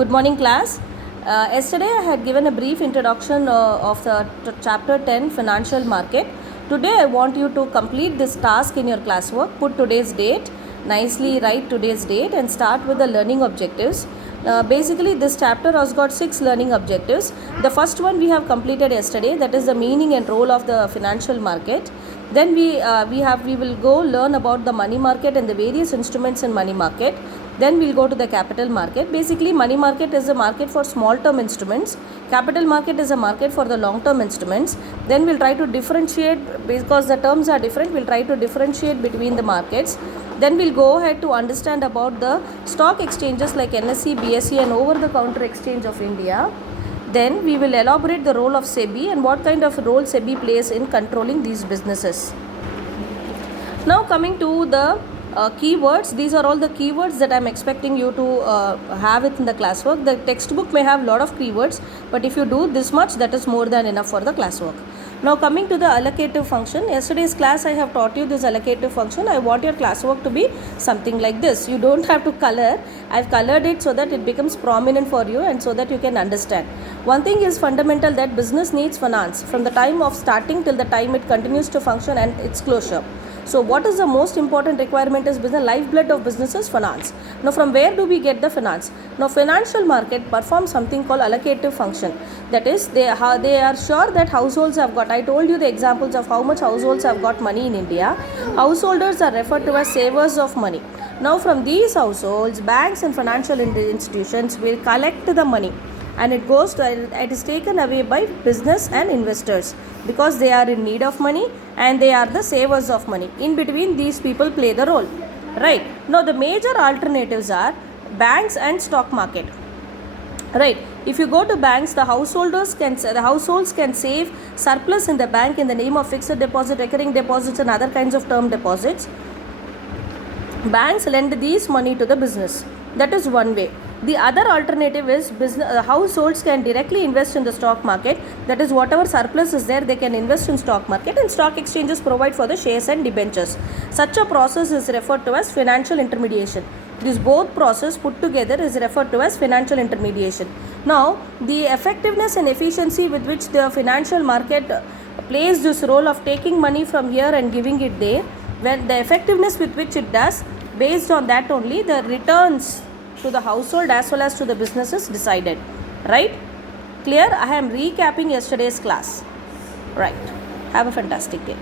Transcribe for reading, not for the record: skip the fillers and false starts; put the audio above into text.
Good morning, class. Yesterday I had given a brief introduction of the chapter 10 financial market. Today I want you to complete this task in your classwork. Put today's date, nicely write today's date and start with the learning objectives. Basically this chapter has got 6 learning objectives. The first one we have completed yesterday, that is the meaning and role of the financial market. Then we will go learn about the money market and the various instruments in money market. Then we'll go to the capital market. Basically money market is a market for small term instruments. Capital market is a market for the long term instruments. Then we'll try to differentiate, because the terms are different, we'll try to differentiate between the markets. Then we'll go ahead to understand about the stock exchanges like NSE, BSE and over the counter exchange of India. Then we will elaborate the role of SEBI and what kind of role SEBI plays in controlling these businesses. Now coming to the keywords, these are all the keywords that I am expecting you to have it in the classwork. The textbook may have a lot of keywords, but if you do this much, that is more than enough for the classwork. Now coming to the allocative function, yesterday's class I have taught you this allocative function. I want your classwork to be something like this. You don't have to color. I've colored it so that it becomes prominent for you and so that you can understand. One thing is fundamental, that business needs finance from the time of starting till the time it continues to function and its closure. So what is the most important requirement is business lifeblood of businesses, finance. Now from where do we get the finance? Now financial market performs something called allocative function. That is, they are sure that households have got, I told you the examples of how much households have got money in India. Householders are referred to as savers of money. Now from these households, banks and financial institutions will collect the money, and it is taken away by business and investors, because they are in need of money and they are the savers of money. In between, these people play the role, right? Now the major alternatives are banks and stock market, right? If you go to banks, the households can save surplus in the bank in the name of fixed deposit, recurring deposits and other kinds of term deposits. Banks lend these money to the business. That is one way. The other alternative is households can directly invest in the stock market. That is, whatever surplus is there, they can invest in stock market, and stock exchanges provide for the shares and debentures. Such a process is referred to as financial intermediation. This both process put together is referred to as financial intermediation. Now, the effectiveness and efficiency with which the financial market plays this role of taking money from here and giving it there, when the effectiveness with which it does, based on that only the returns to the household as well as to the businesses decided, right? Clear? I am recapping yesterday's class, right? Have a fantastic day.